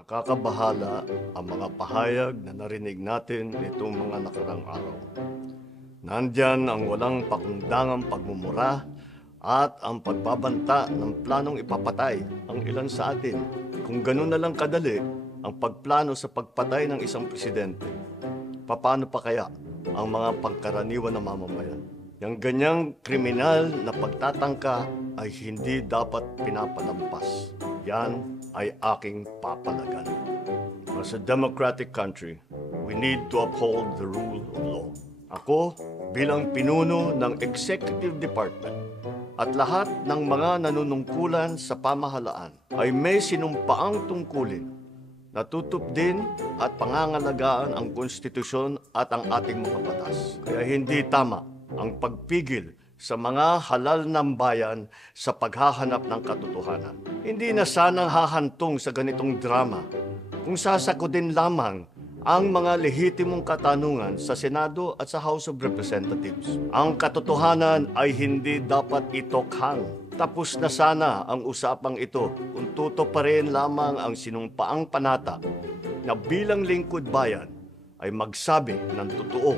Nakakabahala ang mga pahayag na narinig natin nitong mga nakarang araw. Nandyan ang walang pakundangang pagmumura at ang pagbabanta ng planong ipapatay ang ilan sa atin. Kung ganun na lang kadali ang pagplano sa pagpatay ng isang presidente, paano pa kaya ang mga pangkaraniwan na mamamayan? Yang ganyang kriminal na pagtatangka ay hindi dapat pinapalampas. Yan ay aking papalagan. As a democratic country, we need to uphold the rule of law. Ako, bilang pinuno ng Executive Department at lahat ng mga nanunungkulan sa pamahalaan ay may sinumpaang tungkulin na tutupdin at pangangalagaan ang konstitusyon at ang ating mga batas. Kaya hindi tama ang pagpigil sa mga halal ng bayan sa paghahanap ng katotohanan. Hindi na sanang hahantong sa ganitong drama kung sasakodin lamang ang mga lehitimong katanungan sa Senado at sa House of Representatives. Ang katotohanan ay hindi dapat itokhang. Tapos na sana ang usapang ito kung tutuparin lamang ang sinumpaang panata na bilang lingkod bayan ay magsabi ng totoo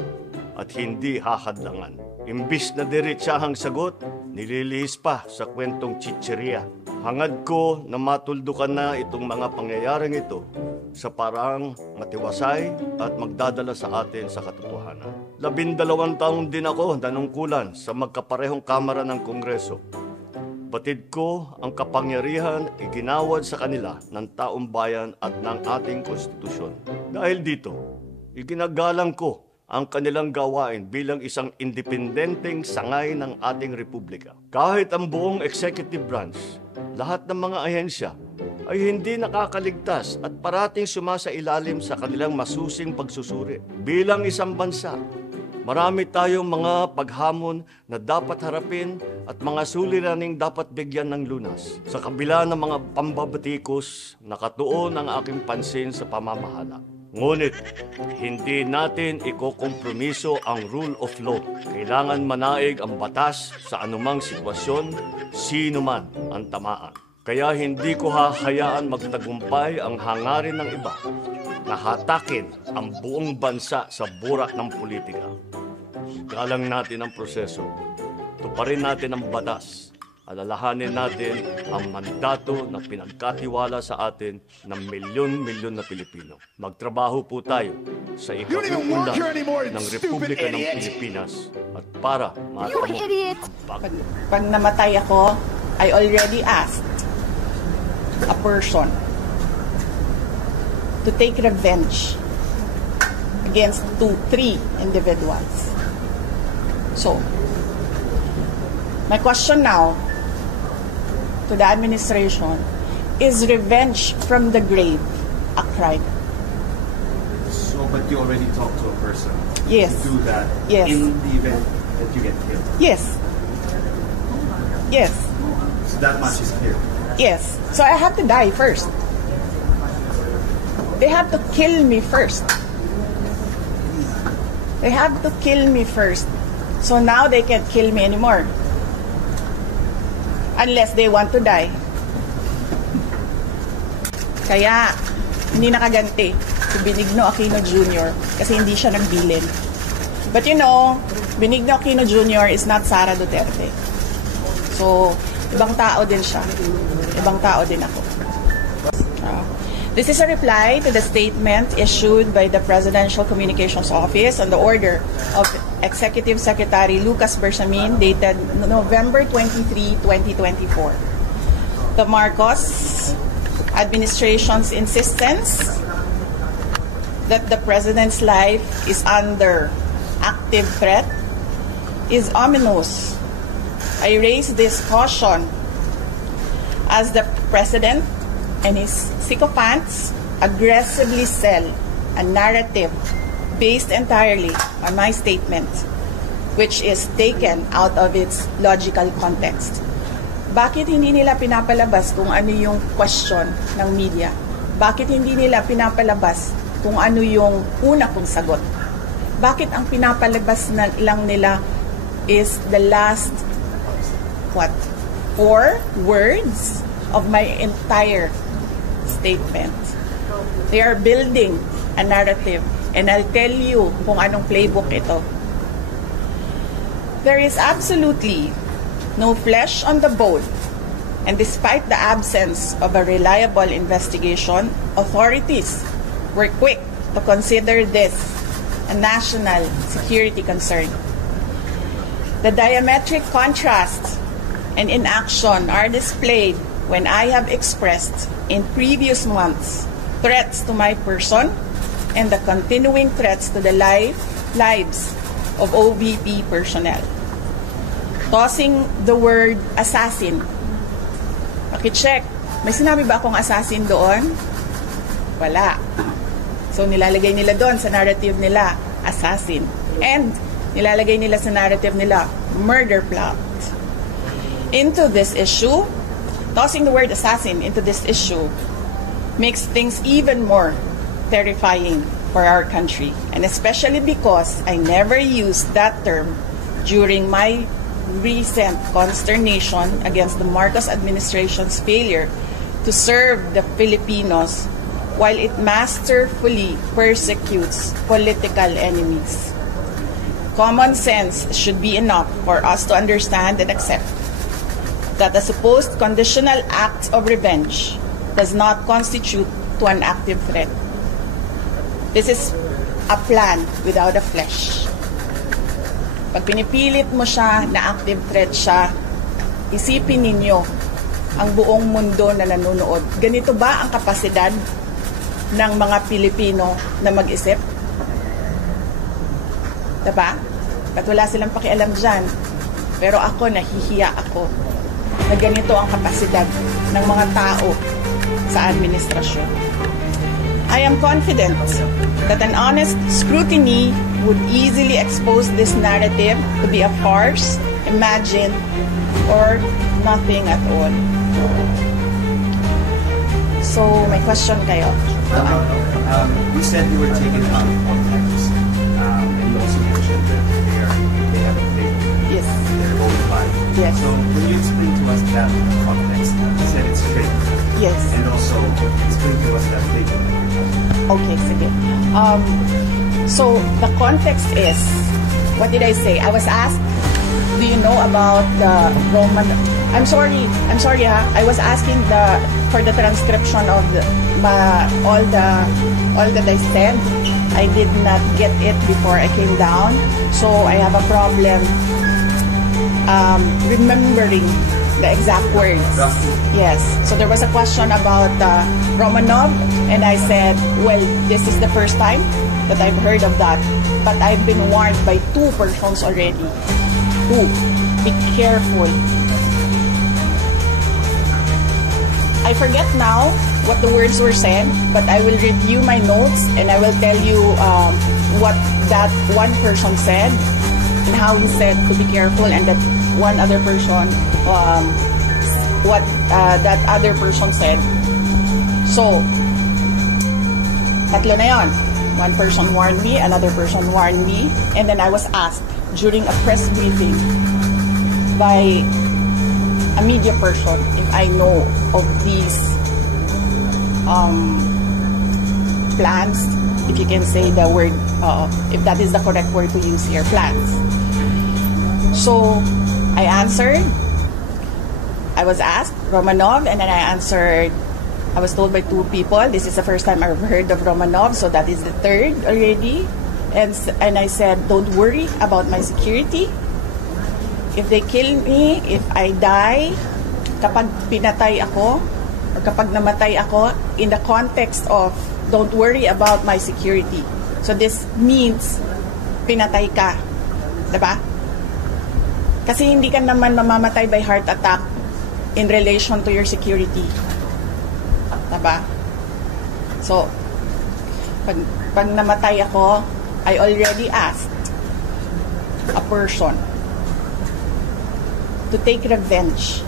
at hindi hahadlangan. Imbis na diretsahang sagot, nililihis pa sa kwentong chicheria. Hangad ko na matuldukan na itong mga pangyayaring ito sa parang matiwasay at magdadala sa atin sa katotohanan. 12 taon din ako nanungkulan sa magkaparehong kamara ng Kongreso. Batid ko ang kapangyarihan iginawad sa kanila ng taong bayan at ng ating konstitusyon. Dahil dito, iginagalang ko ang kanilang gawain bilang isang independenteng sangay ng ating republika. Kahit ang buong executive branch, lahat ng mga ahensya ay hindi nakakaligtas at parating sumasailalim sa kanilang masusing pagsusuri. Bilang isang bansa, marami tayong mga paghamon na dapat harapin at mga suliraning dapat bigyan ng lunas. Sa kabila ng mga pambabatikos, nakatuon ang aking pansin sa pamamahala. Ngunit, hindi natin ikokompromiso ang rule of law. Kailangan manaig ang batas sa anumang sitwasyon, sino man ang tamaan. Kaya hindi ko hahayaan magtagumpay ang hangarin ng iba na hatakin ang buong bansa sa burak ng politika. Galang natin ang proseso, tuparin natin ang batas, alalahanin natin ang mandato na pinagkatiwala sa atin ng milyon-milyon na Pilipino. Magtrabaho po tayo sa ikabuulan ng Republika ng Pilipinas at para matamo ang Pag namatay ako, I already asked a person to take revenge against 3 individuals. So, my question now to the administration, is revenge from the grave a crime? So, but you already talked to a person Yes. to do that Yes. in the event that you get killed. Yes. Yes. So that much is clear. Yes. So I have to die first. They have to kill me first. They have to kill me first. So now they can't kill me anymore. Unless they want to die. Kaya, hindi nakaganti si Benigno Aquino Jr. kasi hindi siya nagbilin. But you know, Benigno Aquino Jr. is not Sara Duterte. So, ibang tao din siya. Ibang tao din ako. This is a reply to the statement issued by the Presidential Communications Office on the order of Executive Secretary Lucas Bersamin dated November 23, 2024. The Marcos administration's insistence that the President's life is under active threat is ominous. I raise this caution as the President and his sycophants aggressively sell a narrative based entirely on my statement, which is taken out of its logical context. Bakit hindi nila pinapalabas kung ano yung question ng media? Bakit hindi nila pinapalabas kung ano yung una kong sagot? Bakit ang pinapalabas lang nila is the last, 4 words of my entire statement? They are building a narrative, and I'll tell you kung anong playbook ito. There is absolutely no flesh on the bone, and despite the absence of a reliable investigation, authorities were quick to consider this a national security concern. The diametric contrast and inaction are displayed when I have expressed in previous months threats to my person and the continuing threats to the lives of OVP personnel. Tossing the word assassin. Pakicheck, may sinabi ba akong assassin doon? Wala. So nilalagay nila doon sa narrative nila, assassin. And nilalagay nila sa narrative nila, murder plot. Into this issue, tossing the word assassin into this issue makes things even more terrifying for our country. And especially because I never used that term during my recent consternation against the Marcos administration's failure to serve the Filipinos while it masterfully persecutes political enemies. Common sense should be enough for us to understand and accept that the supposed conditional act of revenge does not constitute to an active threat. This is a plan without a flesh. Pag pinipilit mo siya na active threat siya, isipin ninyo ang buong mundo na nanonood. Ganito ba ang kapasidad ng mga Pilipino na mag-isip? Diba? At wala silang pakialam dyan. Pero ako, nahihiya ako na ganito ang kapasidad ng mga tao sa administrasyon. I am confident that an honest scrutiny would easily expose this narrative to be a farce, imagined, or nothing at all. So, may question kayo? You said you were taken out of context, and you also mentioned that they have a playbook. Yes. They're going by. Yes. So, can you explain to us that context? You said it's straight. Yes. And also, explain to us that playbook. Okay, sige. So, the context is, what did I say? I was asked, do you know about the Roman... I'm sorry ha. I was asking for the transcription of all that I said. I did not get it before I came down. So, I have a problem remembering the exact words. Yes. So there was a question about Romanov, and I said, well, this is the first time that I've heard of that. But I've been warned by 2 persons already. 2. Be careful. I forget now what the words were said, but I will review my notes and I will tell you what that one person said and how he said to be careful, and that one other person, what that other person said. So, tatlo na yon. One person warned me, another person warned me, and then I was asked during a press briefing by a media person if I know of these plans, if you can say the word, if that is the correct word to use here, plans. So, I answered. I was asked, Romanov, and then I answered. I was told by 2 people, this is the first time I've heard of Romanov, so that is the 3rd already. And I said, don't worry about my security. If they kill me, if I die, kapag pinatay ako, or kapag namatay ako, in the context of, don't worry about my security. So this means, pinatay ka. Diba? Kasi hindi ka naman mamamatay by heart attack in relation to your security. Diba? So, pag namatay ako, I already asked a person to take revenge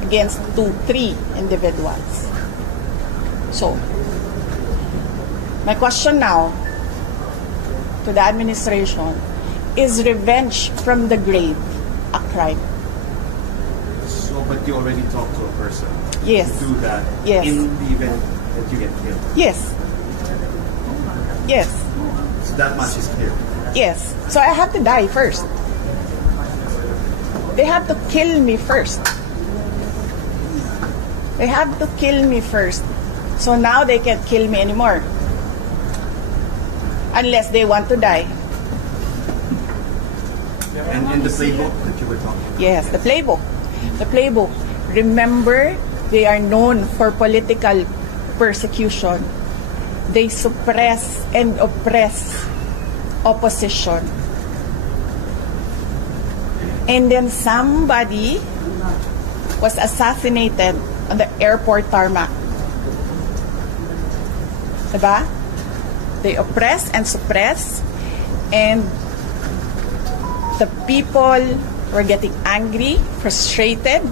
against 2-3 individuals. So, my question now to the administration, is revenge from the grave a crime? So, but you already talked to a person Yes. to do that Yes. in the event that you get killed. Yes. Yes. So that much is clear. Yes. So I have to die first. They have to kill me first. They have to kill me first. So now they can't kill me anymore. Unless they want to die. And in the playbook that you were talking about. Yes, the playbook. The playbook. Remember, they are known for political persecution. They suppress and oppress opposition. And then somebody was assassinated on the airport tarmac. Diba? They oppress and suppress, and the people were getting angry, frustrated,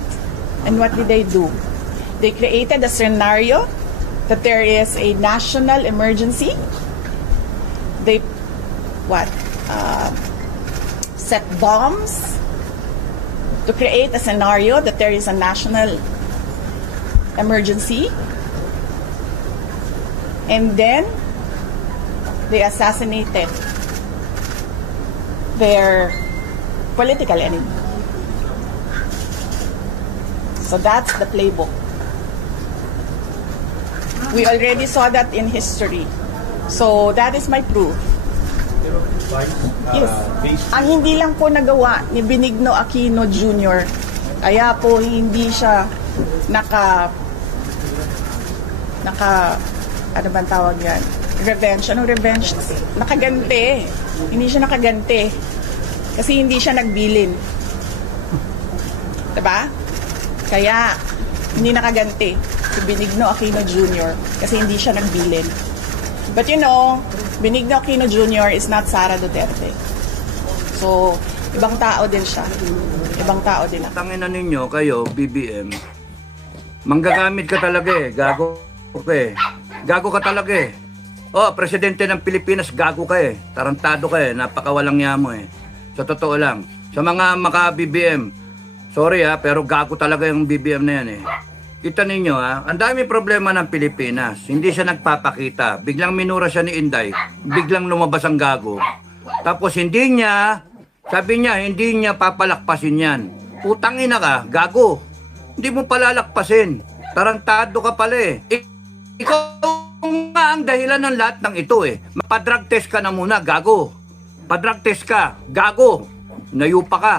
and what did they do? They created a scenario that there is a national emergency. They set bombs to create a scenario that there is a national emergency, and then they assassinated their political enemy. So that's the playbook. We already saw that in history. So that is my proof. Yes. Ang hindi lang po nagawa ni Benigno Aquino Jr., kaya po hindi siya ano bang tawag yan? Revenge. Anong revenge? Nakaganti. Hindi siya nakaganti. Kasi hindi siya nagbilin. Diba? Kaya, hindi nakaganti si Benigno Aquino Jr. kasi hindi siya nagbilin. But you know, Benigno Aquino Jr. is not Sara Duterte. So, ibang tao din siya. Ibang tao din ako. Tangina ninyo, kayo, BBM, manggagamit ka talaga eh. Gago ka eh. Gago ka talaga eh. Oh, presidente ng Pilipinas, gago ka eh. Tarantado ka eh. Napakawalang yamo eh. Sa totoo lang. Sa mga maka-BBM, sorry ha, pero gago talaga yung BBM na yan eh. Kita ninyo ha, ang dami problema ng Pilipinas. Hindi siya nagpapakita. Biglang minura siya ni Inday. Biglang lumabas ang gago. Tapos hindi niya, sabi niya, hindi niya papalakpasin yan. Utangin na ka, gago. Hindi mo palalakpasin. Tarantado ka pala eh. Ikaw nga ang dahilan ng lahat ng ito eh. Mapadrug test ka na muna, gago. Padrug test ka, gago. Nayupa ka.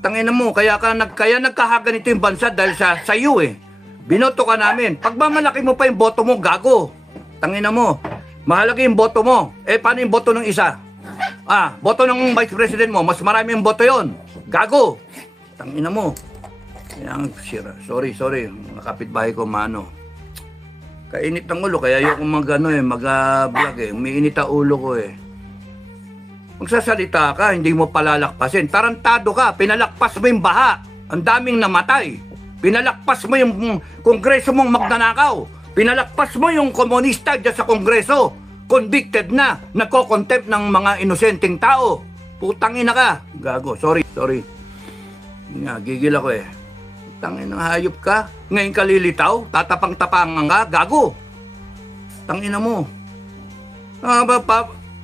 Tangina mo, kaya nagkahagan ito yung bansa dahil sa iyo eh. Binoto ka namin. Pagmamalaki mo pa yung boto mo, gago. Tangina mo, mahalaga yung boto mo. Eh, paano yung boto ng isa? Boto ng Vice President mo, mas marami yung boto yon. Gago. Tangina mo. Yan, sorry. Nakapitbahay ko, mano. Kainit ng ulo, kaya ayoko mag-vlog eh. Umiinit ang ulo ko eh. Magsasalita ka, hindi mo palalakpasin. Tarantado ka, pinalakpas mo yung baha. Ang daming namatay. Pinalakpas mo yung kongreso mong magnanakaw. Pinalakpas mo yung komunista dyan sa kongreso. Convicted na, nagko-contempt ng mga inosenteng tao. Putangin na ka. Gago, sorry. Gigil ako eh. Tangin ng hayop ka. Ngayon ka lilitaw, tatapang-tapangan ka, gago. Tangin na mo.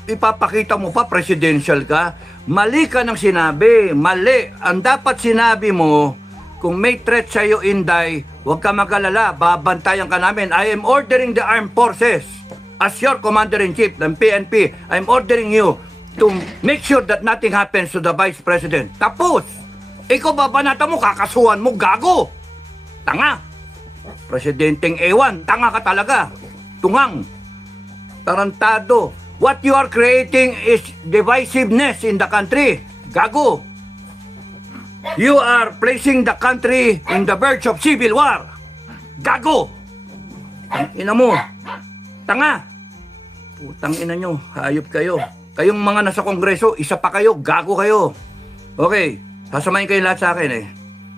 Ipapakita mo pa, presidential ka. Mali ka ng sinabi. Mali. Ang dapat sinabi mo, kung may threat sa'yo, Inday, huwag ka mag-alala. Babantayan ka namin. I am ordering the armed forces. As your commander-in-chief ng PNP, I'm ordering you to make sure that nothing happens to the Vice President. Tapos, ikaw babanata mo, kakasuhan mo, gago. Tanga. Presidenteng ewan, tanga ka talaga. Tungang. Tarantado. What you are creating is divisiveness in the country. Gago. You are placing the country in the verge of civil war. Gago. Ina mo. Tanga. Putang ina nyo. Hayop kayo. Kayong mga nasa kongreso, isa pa kayo. Gago kayo. Okay. Sasamahin kayo lahat sa akin eh.